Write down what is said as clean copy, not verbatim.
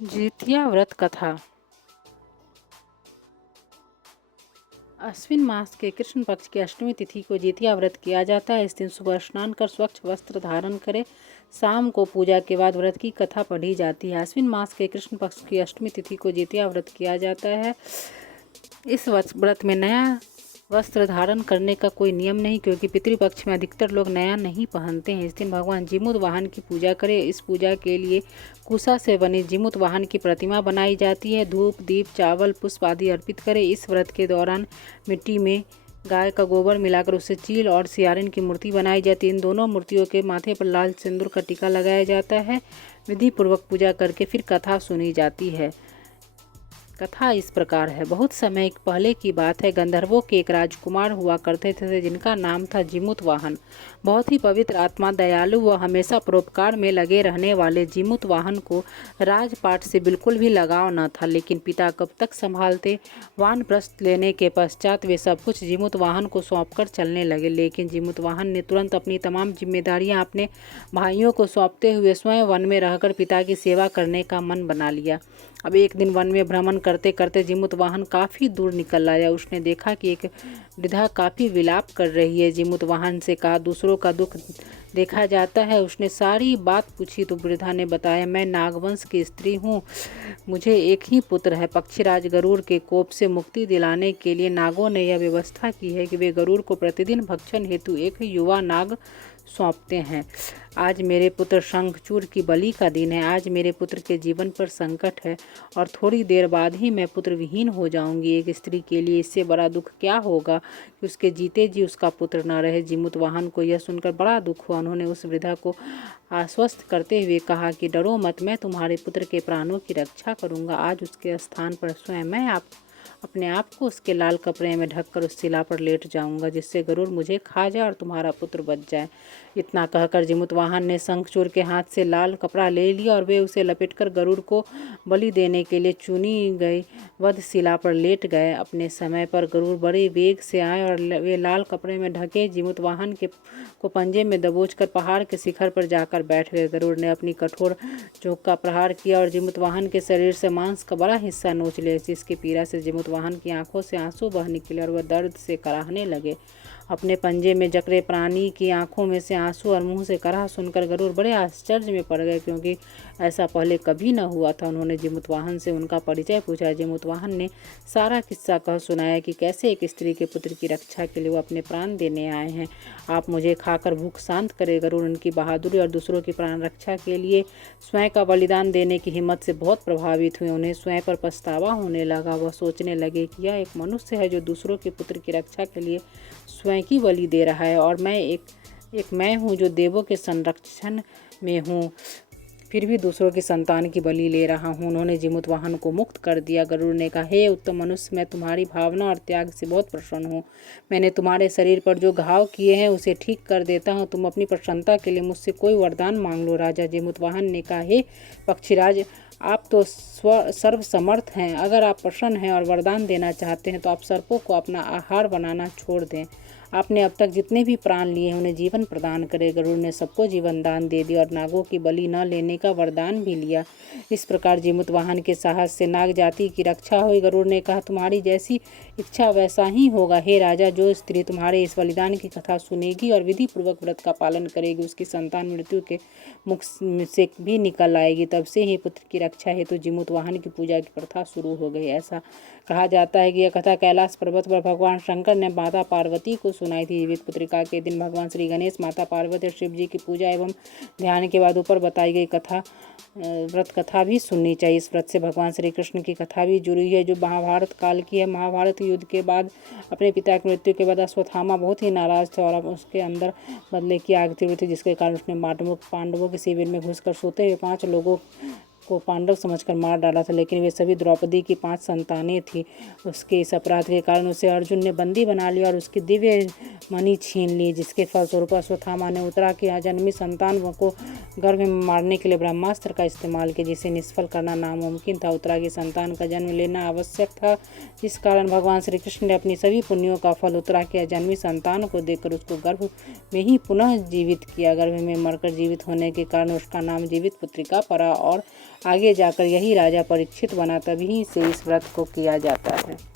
जितिया व्रत कथा। अश्विन मास के कृष्ण पक्ष की अष्टमी तिथि को जितिया व्रत किया जाता है। इस दिन सुबह स्नान कर स्वच्छ वस्त्र धारण करें। शाम को पूजा के बाद व्रत की कथा पढ़ी जाती है। अश्विन मास के कृष्ण पक्ष की अष्टमी तिथि को जितिया व्रत किया जाता है। इस व्रत में नया वस्त्र धारण करने का कोई नियम नहीं, क्योंकि पितृपक्ष में अधिकतर लोग नया नहीं पहनते हैं। इस दिन भगवान जीमूत वाहन की पूजा करें। इस पूजा के लिए कुशा से बनी जीमूत वाहन की प्रतिमा बनाई जाती है। धूप, दीप, चावल, पुष्प आदि अर्पित करें। इस व्रत के दौरान मिट्टी में गाय का गोबर मिलाकर उससे चील और सियारिन की मूर्ति बनाई जाती है। इन दोनों मूर्तियों के माथे पर लाल सिंदूर का टीका लगाया जाता है। विधि पूर्वक पूजा करके फिर कथा सुनी जाती है। कथा इस प्रकार है। बहुत समय पहले की बात है। गंधर्वों के एक राजकुमार हुआ करते थे, जिनका नाम था जीमूत वाहन। बहुत ही पवित्र आत्मा, दयालु व हमेशा परोपकार में लगे रहने वाले जीमूत वाहन को राजपाट से बिल्कुल भी लगाव न था। लेकिन पिता कब तक संभालते। वानप्रस्थ लेने के पश्चात वे सब कुछ जीमूत वाहन को सौंपकर चलने लगे। लेकिन जीमूत वाहन ने तुरंत अपनी तमाम जिम्मेदारियां अपने भाइयों को सौंपते हुए स्वयं वन में रहकर पिता की सेवा करने का मन बना लिया। अब एक दिन वन में भ्रमण करते करते जीमूत वाहन काफ़ी दूर निकल आया। उसने देखा कि एक वृद्धा काफ़ी विलाप कर रही है। जीमूत वाहन से कहा, दूसरों का दुख देखा जाता है। उसने सारी बात पूछी तो वृद्धा ने बताया, मैं नागवंश की स्त्री हूँ। मुझे एक ही पुत्र है। पक्षीराज गरुड़ के कोप से मुक्ति दिलाने के लिए नागों ने यह व्यवस्था की है कि वे गरुड़ को प्रतिदिन भक्षण हेतु एक युवा नाग सौंपते हैं। आज मेरे पुत्र शंखचूड़ की बलि का दिन है। आज मेरे पुत्र के जीवन पर संकट है और थोड़ी देर बाद ही मैं पुत्र विहीन हो जाऊंगी। एक स्त्री के लिए इससे बड़ा दुख क्या होगा कि उसके जीते जी उसका पुत्र न रहे। जीमूत वाहन को यह सुनकर बड़ा दुख हुआ। उन्होंने उस वृद्धा को आश्वस्त करते हुए कहा कि डरो मत, मैं तुम्हारे पुत्र के प्राणों की रक्षा करूंगा। आज उसके स्थान पर स्वयं मैं अपने आप को उसके लाल कपड़े में ढककर उस शिला पर लेट जाऊंगा, जिससे गरुड़ मुझे खा जाए और तुम्हारा पुत्र बच जाए। इतना कहकर जीमूत वाहन ने शंखचूड़ के हाथ से लाल कपड़ा ले लिया और वे उसे लपेटकर गरुड़ को बलि देने के लिए चुनी गई वध शिला पर लेट गए। अपने समय पर गरुड़ बड़े वेग से आए और वे लाल कपड़े में ढके जीमूत वाहन को पंजे में दबोचकर पहाड़ के शिखर पर जाकर बैठ गए। गरुड़ ने अपनी कठोर चोंच का प्रहार किया और जीमूत वाहन के शरीर से मांस का बड़ा हिस्सा नोच लिया। जिसकी पीड़ा से जीमूत वाहन की आंखों से आंसू बह निकले और वह दर्द से कराहने लगे। अपने पंजे में जकड़े प्राणी की आंखों में से आंसू और मुंह से कराह सुनकर गरुड़ बड़े आश्चर्य में पड़ गए, क्योंकि ऐसा पहले कभी न हुआ था। उन्होंने जीमूत वाहन से उनका परिचय पूछा। जीमूत वाहन ने सारा किस्सा कह सुनाया कि कैसे एक स्त्री के पुत्र की रक्षा के लिए वो अपने प्राण देने आए हैं। आप मुझे खाकर भूख शांत करे। गरुड़ उनकी बहादुरी और दूसरों की प्राण रक्षा के लिए स्वयं का बलिदान देने की हिम्मत से बहुत प्रभावित हुए। उन्हें स्वयं पर पछतावा होने लगा। वह सोचने लगे कि यह एक मनुष्य है जो दूसरों के पुत्र की रक्षा के लिए स्वयं की बलि दे रहा है, और मैं हूँ जो देवों के संरक्षण में हूँ, फिर भी दूसरों की संतान की बलि ले रहा हूँ। उन्होंने जीमूत वाहन को मुक्त कर दिया। गरुड़ ने कहा, हे उत्तम मनुष्य, मैं तुम्हारी भावना और त्याग से बहुत प्रसन्न हूँ। मैंने तुम्हारे शरीर पर जो घाव किए हैं उसे ठीक कर देता हूँ। तुम अपनी प्रसन्नता के लिए मुझसे कोई वरदान मांग लो। राजा जीमूत वाहन ने कहा, हे पक्षीराज, आप तो सर्वसमर्थ हैं। अगर आप प्रसन्न हैं और वरदान देना चाहते हैं तो आप सर्पों को अपना आहार बनाना छोड़ दें। आपने अब तक जितने भी प्राण लिए हैं उन्हें जीवन प्रदान करे। गरुड़ ने सबको जीवन दान दे दिया और नागों की बलि न लेने का वरदान भी लिया। इस प्रकार जीमूत वाहन के साहस से नाग जाति की रक्षा हुई। गरुड़ ने कहा, तुम्हारी जैसी इच्छा वैसा ही होगा। हे राजा, जो स्त्री तुम्हारे इस बलिदान की कथा सुनेगी और विधि पूर्वक व्रत का पालन करेगी, उसकी संतान मृत्यु के मुख से भी निकल आएगी। तब से ही पुत्र की रक्षा हेतु जीमूत वाहन की पूजा की प्रथा शुरू हो गई। ऐसा कहा जाता है कि यह कथा कैलाश पर्वत पर भगवान शंकर ने माता पार्वती को सुनाई थी। जीवित पुत्रिका के दिन भगवान श्री गणेश, माता पार्वती और शिव जी की पूजा एवं ध्यान के बाद ऊपर बताई गई व्रत कथा भी सुननी चाहिए। इस व्रत से भगवान श्री कृष्ण की कथा भी जुड़ी है, जो महाभारत काल की है। महाभारत युद्ध के बाद अपने पिता की मृत्यु के बाद अश्वत्थामा बहुत ही नाराज थे और अब उसके अंदर बदले की आग तीव्र थी, जिसके कारण उसने पांडवों के शिविर में घुसकर सोते हुए 5 लोगों को पांडव समझकर मार डाला था। लेकिन वे सभी द्रौपदी की 5 संतानें थी। उसके इस अपराध के कारण उसे अर्जुन ने बंदी बना लिया और उसकी दिव्य मणि छीन ली, जिसके फलस्वरूप अश्वत्थामा ने उत्तरा की अजन्मी संतान को गर्भ में मारने के लिए ब्रह्मास्त्र का इस्तेमाल किया, जिसे निष्फल करना नामुमकिन था। उत्तरा की संतान का जन्म लेना आवश्यक था, जिस कारण भगवान श्री कृष्ण ने अपनी सभी पुण्यों का फल उत्तरा की अजन्मी संतान को देकर उसको गर्भ में ही पुनः जीवित किया। गर्भ में मरकर जीवित होने के कारण उसका नाम जीवित पुत्रिका पड़ा और आगे जाकर यही राजा परीक्षित बना, तभी से इस व्रत को किया जाता है।